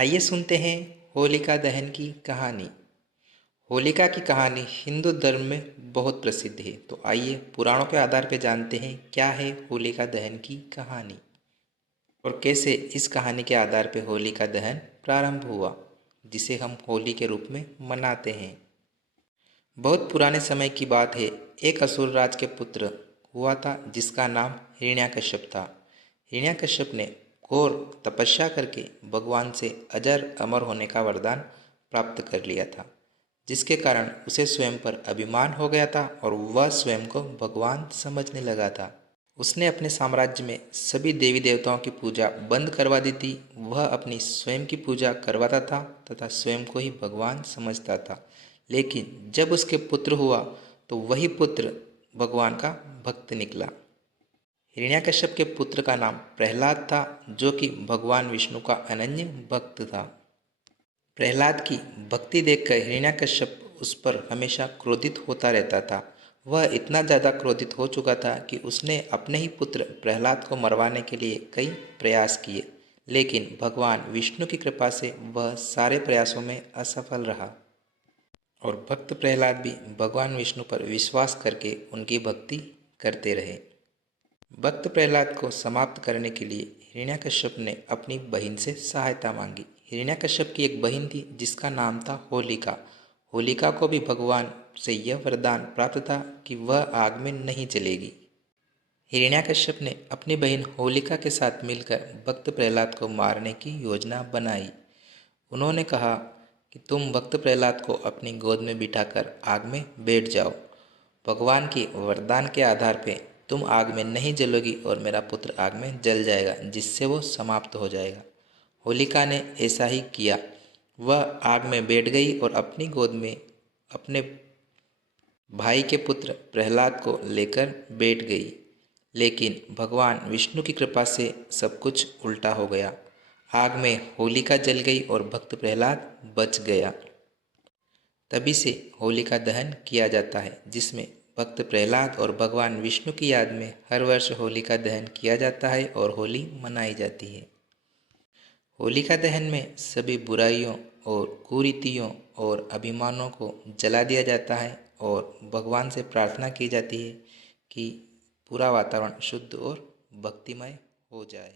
आइए सुनते हैं होलिका दहन की कहानी। होलिका की कहानी हिंदू धर्म में बहुत प्रसिद्ध है। तो आइए पुराणों के आधार पर जानते हैं क्या है होलिका दहन की कहानी और कैसे इस कहानी के आधार पर होलिका दहन प्रारंभ हुआ, जिसे हम होली के रूप में मनाते हैं। बहुत पुराने समय की बात है। एक असुर राज के पुत्र हुआ था जिसका नाम हिरण्यकश्यप था। हिरण्यकश्यप ने घोर तपस्या करके भगवान से अजर अमर होने का वरदान प्राप्त कर लिया था, जिसके कारण उसे स्वयं पर अभिमान हो गया था और वह स्वयं को भगवान समझने लगा था। उसने अपने साम्राज्य में सभी देवी देवताओं की पूजा बंद करवा दी थी। वह अपनी स्वयं की पूजा करवाता था तथा स्वयं को ही भगवान समझता था। लेकिन जब उसके पुत्र हुआ तो वही पुत्र भगवान का भक्त निकला। हिरण्यकश्यप के पुत्र का नाम प्रहलाद था, जो कि भगवान विष्णु का अनन्य भक्त था। प्रहलाद की भक्ति देखकर हिरण्यकश्यप उस पर हमेशा क्रोधित होता रहता था। वह इतना ज़्यादा क्रोधित हो चुका था कि उसने अपने ही पुत्र प्रहलाद को मरवाने के लिए कई प्रयास किए, लेकिन भगवान विष्णु की कृपा से वह सारे प्रयासों में असफल रहा और भक्त प्रहलाद भी भगवान विष्णु पर विश्वास करके उनकी भक्ति करते रहे। भक्त प्रहलाद को समाप्त करने के लिए हिरण्यकश्यप ने अपनी बहन से सहायता मांगी। हिरण्यकश्यप की एक बहन थी जिसका नाम था होलिका। होलिका को भी भगवान से यह वरदान प्राप्त था कि वह आग में नहीं जलेगी। हिरण्यकश्यप ने अपनी बहन होलिका के साथ मिलकर भक्त प्रहलाद को मारने की योजना बनाई। उन्होंने कहा कि तुम भक्त प्रहलाद को अपनी गोद में बिठाकर आग में बैठ जाओ। भगवान के वरदान के आधार पर तुम आग में नहीं जलोगी और मेरा पुत्र आग में जल जाएगा, जिससे वो समाप्त हो जाएगा। होलिका ने ऐसा ही किया। वह आग में बैठ गई और अपनी गोद में अपने भाई के पुत्र प्रहलाद को लेकर बैठ गई। लेकिन भगवान विष्णु की कृपा से सब कुछ उल्टा हो गया। आग में होलिका जल गई और भक्त प्रहलाद बच गया। तभी से होलिका दहन किया जाता है, जिसमें भक्त प्रहलाद और भगवान विष्णु की याद में हर वर्ष होलिका दहन किया जाता है और होली मनाई जाती है। होलिका दहन में सभी बुराइयों और कुरीतियों और अभिमानों को जला दिया जाता है और भगवान से प्रार्थना की जाती है कि पूरा वातावरण शुद्ध और भक्तिमय हो जाए।